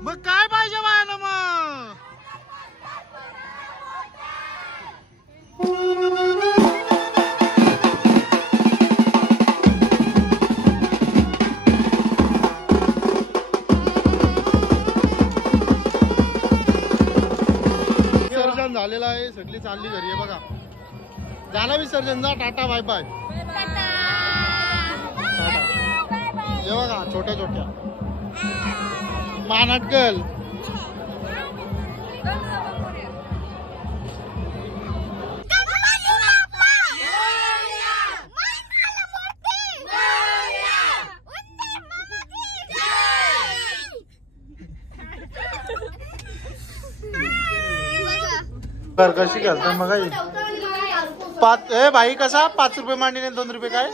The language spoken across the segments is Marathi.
मग काय पाहिजे बायला मग? विसर्जन झालेलं आहे, सगळी चालली घरी आहे बघा. झाला विसर्जन, जा टाटा बाय बाय. हे बघा छोट्या छोट्या मानाटकल. कशी घालता मग? 5 भाई कसा? 5 रुपये मांडी आणि 2 रुपये काय?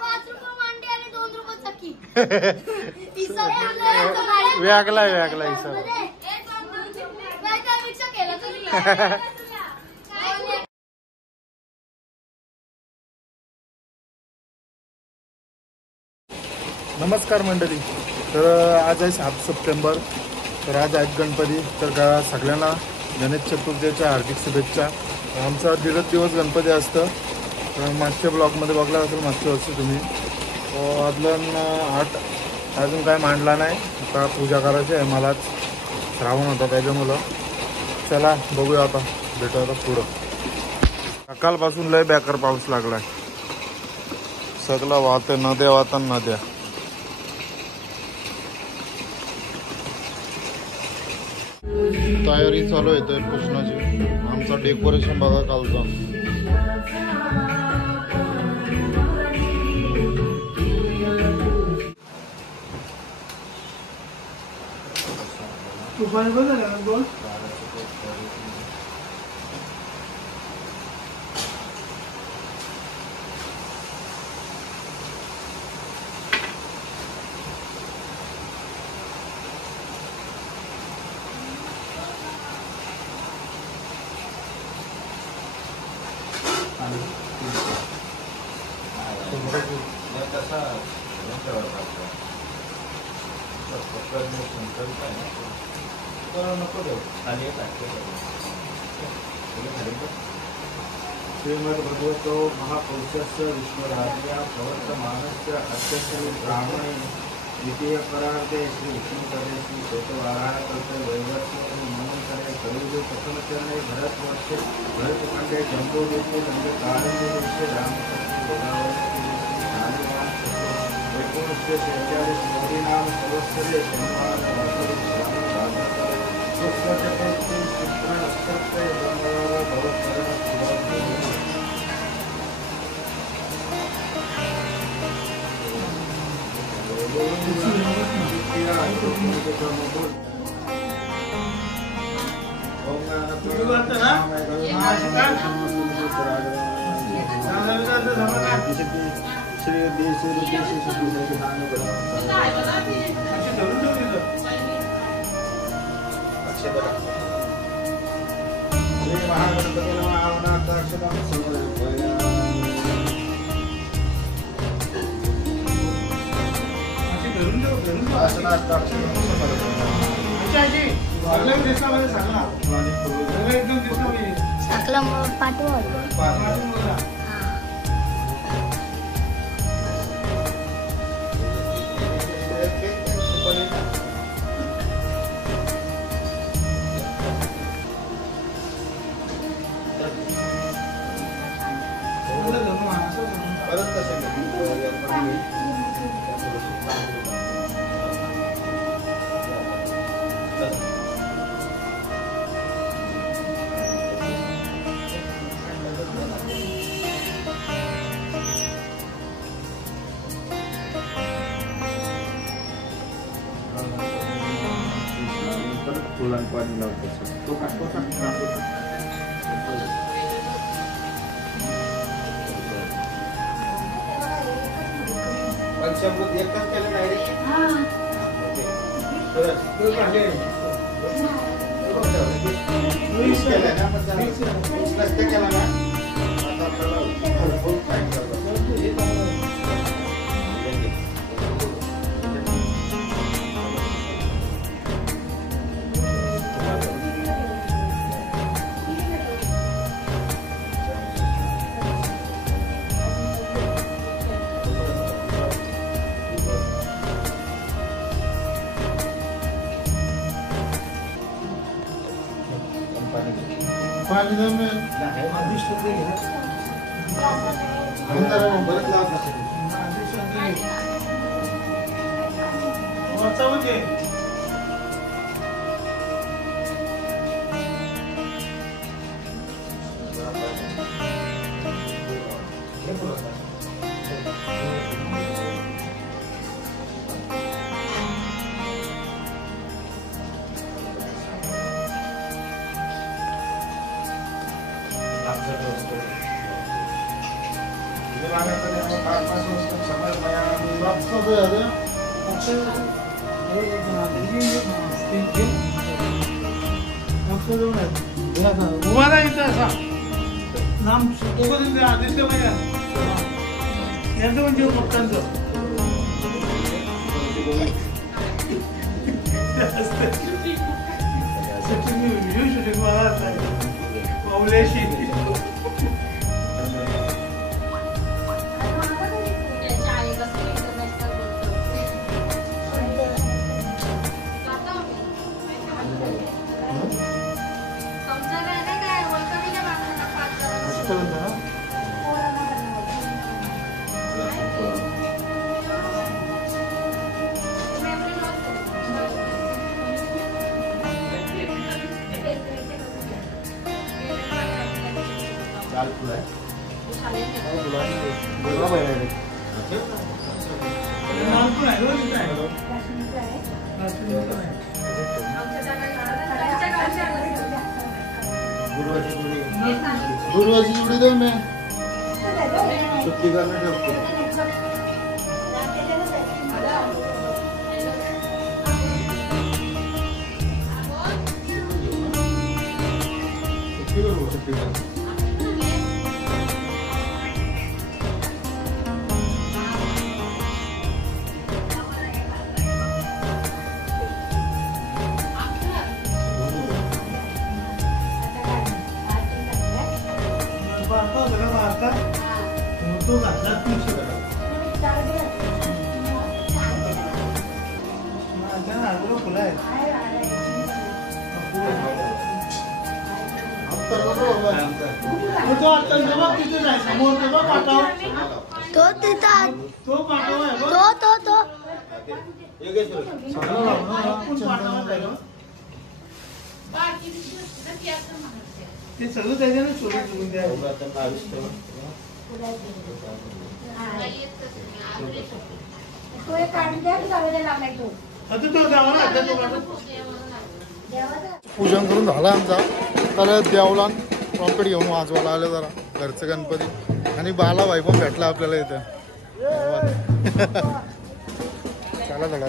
5 रुपये मांडी आणि 2 रुपये चक्की. वेगलाय वेगलाय सर. नमस्कार मंडळी. तर आज आहे 7 सप्टेंबर. तर आज आहेत गणपती. तर सगळ्यांना गणेश चतुर्थीच्या हार्दिक शुभेच्छा. आमचा 1.5 दिवस गणपती असतं. तर मागच्या ब्लॉगमध्ये बघला असेल मागच्या वर्षी तुम्ही. आदलन 8 अजून काय मांडला नाही. आता पूजा करायची आहे. मलाच श्रावण होता त्याच्यामुळं. चला बघूया आता, भेटू आता पुढं. सकाळपासून लय बेकार पाऊस लागलाय. सगळा वाहते नद्या, वाहता नद्या. तयारी चालू आहे तर कृष्णाची. आमचा डेकोरेशन बघा कालचा. श्रीमद भगवतो महापुरुषस्य विष्णुराज्ञा प्रवर्तमानस्य अत्यस्य ब्राह्मणे द्वितीय परार्धे श्री विष्णुपदे श्री श्वेतवारायणकल्पे वैवर्ष्य मनोन्तरे कलियुगे प्रथमचरणे भरतवर्षे भरतखण्डे जम्बूद्वीपे लङ्काकारण्ये देशे रामचन्द्र एकोणीसशे 46 मोदी नाम संवत्सरे शनिवार श्री देश श्री महागणपती फुलांपाणी लावतो तो काटतो. पंचामृत एकच केलं डायरेक्ट केलं ना पण रस्ते केला ना आता आपल्याला भरपूर टाइम करतो पाणी दे मी बरंच लाभ उभारा इथं असा नाम दोघं आदित्य भैया यांचं म्हणजे पक्कांचं व्हिडिओ शूटिंग मला पावल्याशी गुरुवाची जुडी दे मी सुट्टी करणे ठेवतो सुट्टी करू तो घातला 300 फुला आहे तो आता जमा तिथे नाही समोर तेव्हा पाठव तो तिथं तो पाठव तो ते सगळं त्याच्याने सोडून द्या तो एक काढून द्या की जाऊ दे लागलाय तो आता तो जावा ना आता तो पाठव पूजन करून झाला आमचा तर देवला ट्रॉम्पेट घेऊन वाजवायला आलं जरा घरचं गणपती आणि बाला भाई पण भेटला आपल्याला इथं चला धडा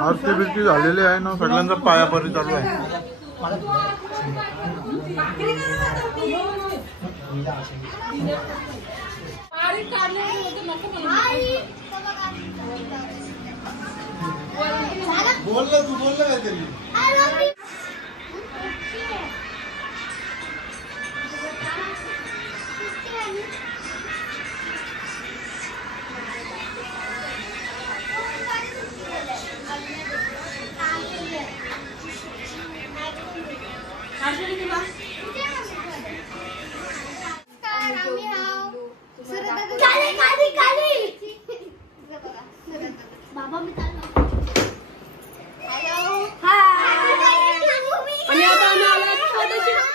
आरती बिरती झालेली आहे ना सगळ्यांचा पायापरी चालू आहे बोललं तू बोललं काय तरी बाबा मी चाललो.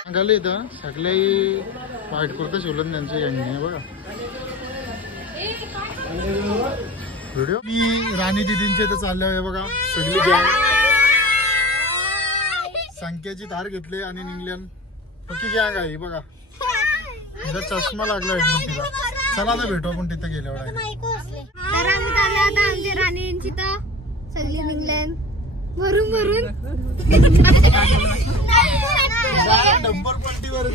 सांगायला इथं सगळ्याही वाईट कुर्ता शिवलं त्यांचं यांनी बघा व्हिडिओ. मी राणी दिदींचे इथं चालले आहे बघा सगळी गॅंग. संख्याची धार घेतली आणि निघल्यान पक्की गॅंग आहे बघा. तिला चष्मा लागला तिला. चला ना भेटू आपण तिथं गेल्यावर. तर आम्ही चालले आता आमच्या राणींची तर सगळी निघल्यान भरून भरून डंपर पट्टीवर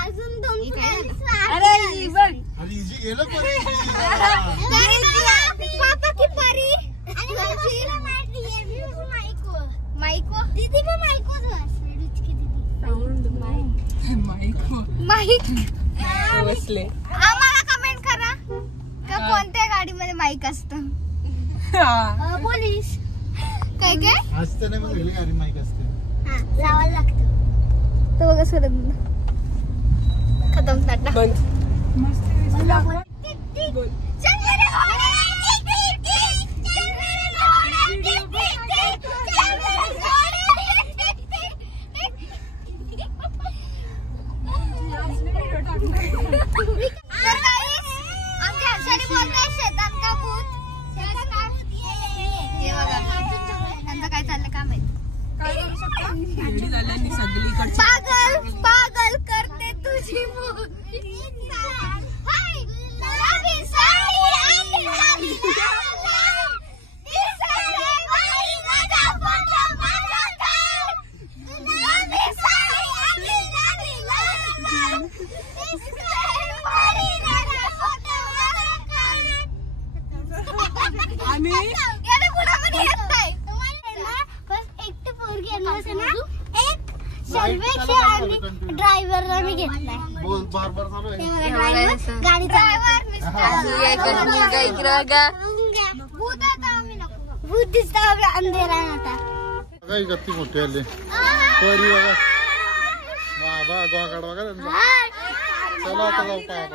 अजून 2 इजी गेलं पापा की परी माइको दीदी को माइक बसले. आम्हाला कमेंट करा का कोणत्या गाडीमध्ये माईक असतं. पोलीस काय काय असतं नाही मग वेगळी गाडी माहीत असते. लावायला लागतं तो बघा सर खतम टाटा बंद. आमच्या हर्षाली बोलतोय शेतात का भूत. हे बघा त्यांचं काय चाललं का माहित. पागल पागल करते तुझी ड्रायव्हरला मी घेतलाय. बोल बार बार चालू आहे. गाडी ड्रायव्हर भूत दिसता अंधेरा आता काही गत्ती मोठी आली परी बघा बाबा गोगाड बघा त्यांचा. चला आता जाऊ पाया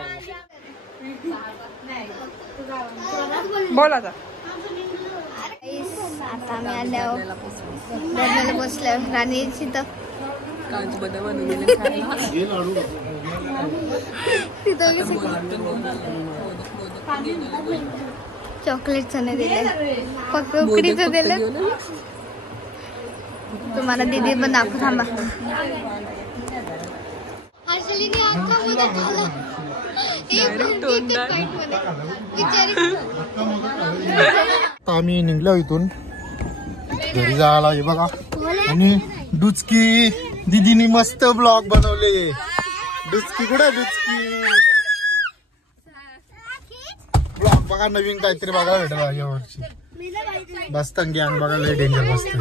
बोल आता. आता आम्ही आल्यावर दर्शनाला बसल्यावर राणीची तर कांच बदाम आणून दिले खायला. चॉकलेटचं नाही दिले फक्त उकडीचं दिलं. तुम्हाला दीदी पण दाखवू थांबा. आम्ही निघलो इथून घरी जायला. हे बघा आणि डुचकी दीदीनी मस्त ब्लॉग बनवले. डुचकी कुठे डुचकी ब्लॉग बघा नवीन काहीतरी बघायला भेटलं या वर्षी. बसतं गॅंग बघा लय डेंजर बसतं.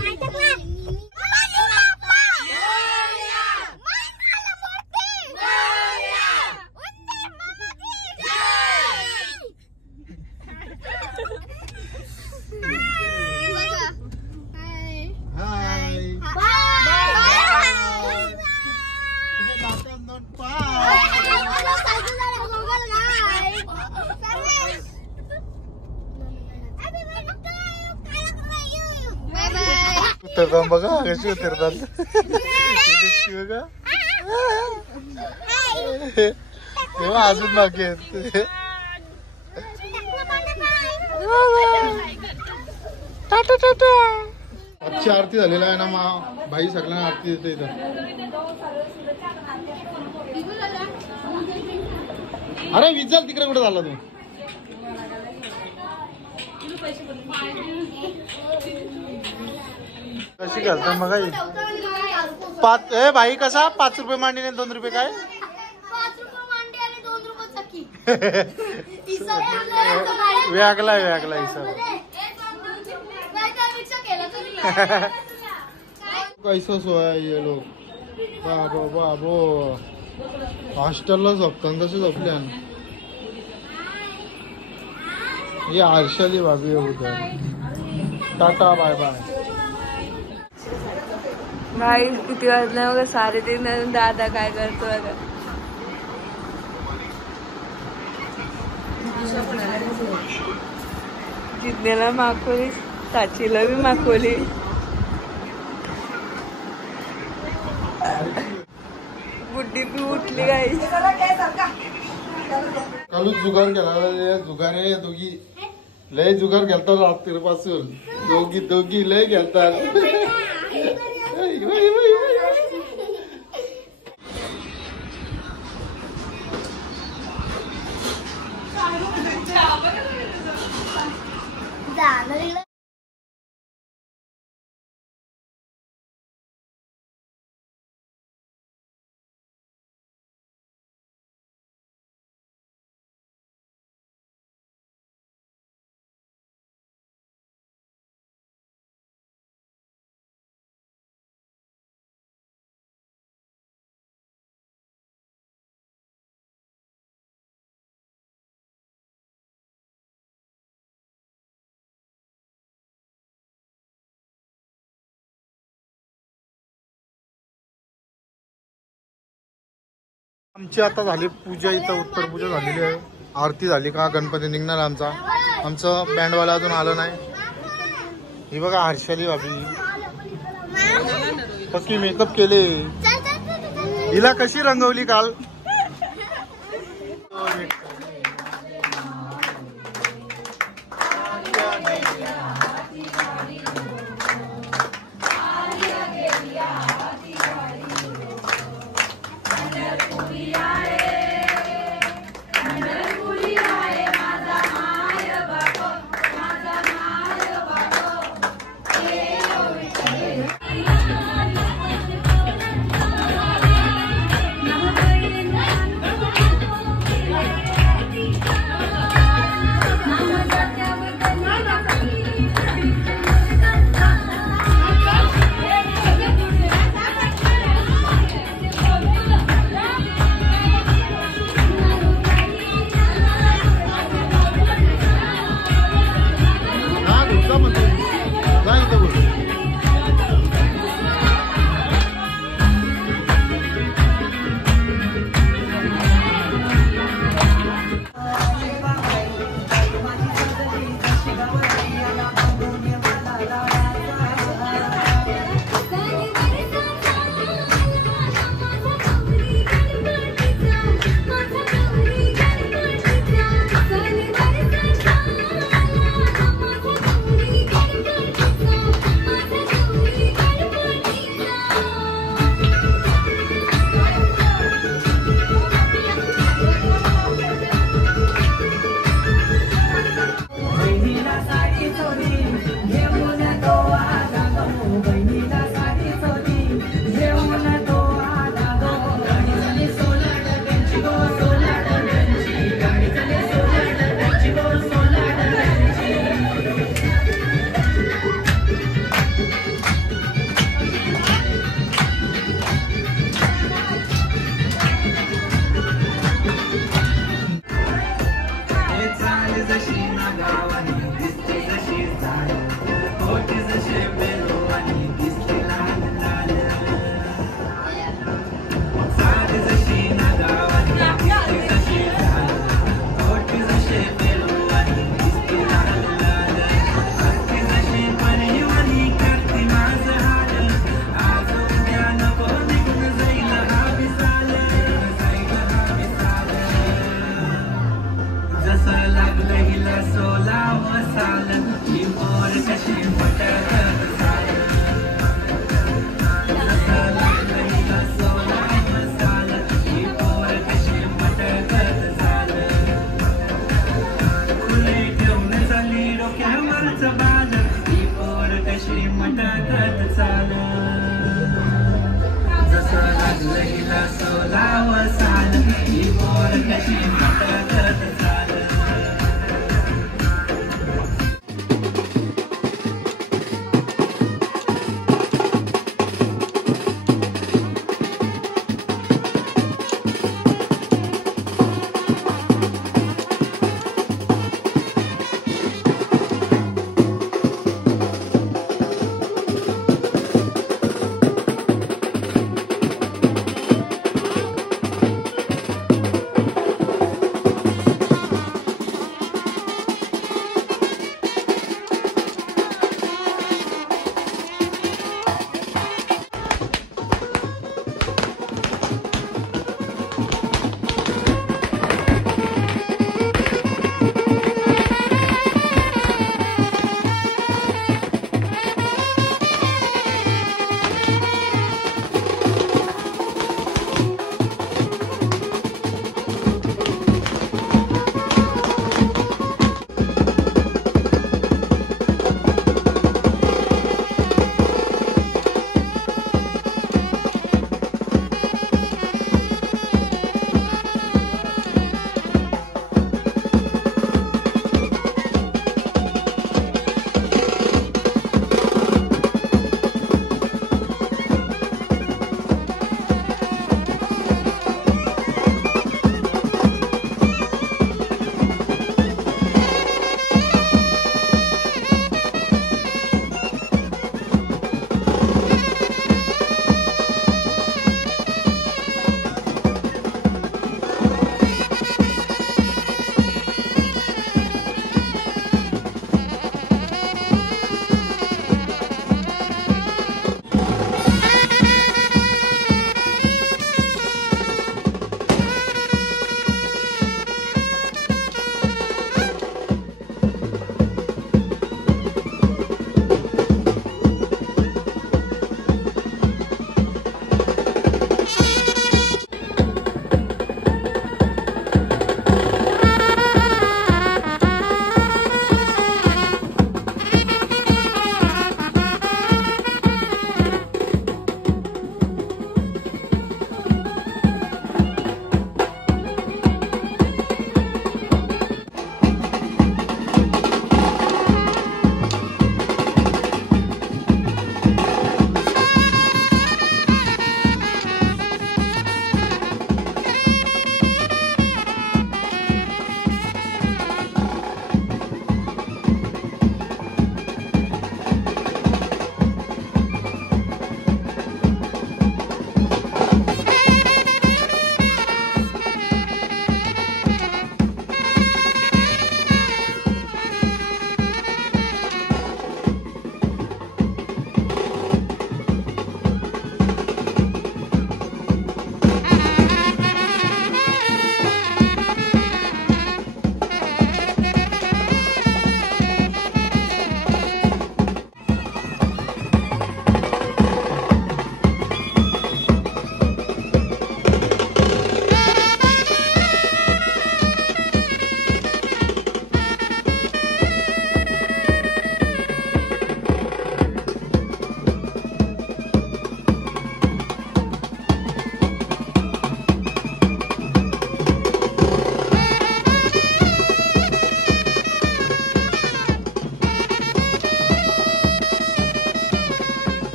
उतरतात बघा कशी उतरतात बघा. तेव्हा अजून बाकी आहेत. आजची आरती झालेला आहे ना मा भाई सगळ्यांना आरती देते इथं. अरे विचार तिकडे कुठे झाला तू. कशी घालता मग 5 भाई कसा 5 रुपये मांडीने 2 रुपये काय व्यागलाय सर कैसा सोया ये लोग बाबो बाबो हॉस्टेलला झोपताना तसे झोपले ये हर्षाली भाभी उधर टाटा बाय बाय भाई किती वाजले बघा 3:30 दादा काय करतो बघा जिज्ञाला मागवली साचीला बी मागवली बुड्डी बी उठली काही कालू जुगार केला जुगार आहे दोघी लय जुगार खेळतात रात्रीपासून दोघी लय खेळतात आमची आता झाली पूजा इथं उत्तर पूजा झालेली आहे आरती झाली का गणपती निघणार आमचं बँडवाला अजून आलं नाही ही बघा हर्षाली भाभी पक्की मेकअप केले हिला कशी रंगवली काल सोला वसाल ही पोर कशी मटकत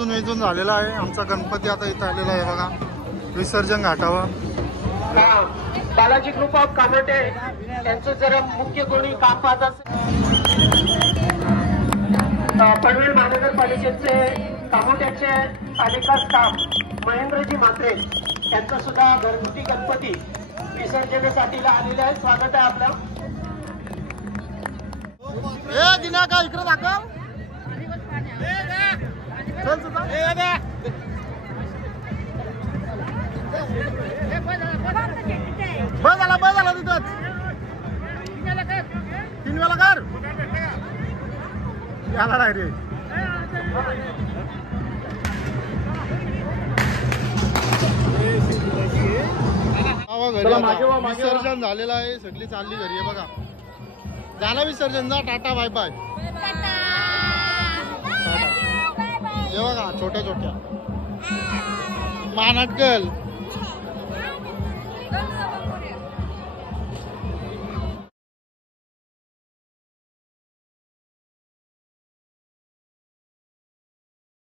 सजून वेजून झालेला आहे आमचा गणपती. आता इथं आलेला आहे बघा विसर्जन घाटावर. बालाजी ग्रुप ऑफ कामोटे यांचं जर मुख्य कोणी काम पाहत असेल पनवेल महानगरपालिकेचे कामोट्याचे पालिका स्टाफ महेंद्रजी म्हात्रे यांचं सुद्धा घरगुती गणपती विसर्जनेसाठी आलेले आहे. स्वागत आहे आपलं. ए दिना का इकडे दाखव. चल सुद्धा. बस झाला तिथंच. 3 वेळा कर याला डायरेक्ट. विसर्जन झालेलं आहे. सगळी चालली घरी आहे बघा. झालं विसर्जन. जा टाटा बाय बाय. हे बघा छोट्या छोट्या महानाटकल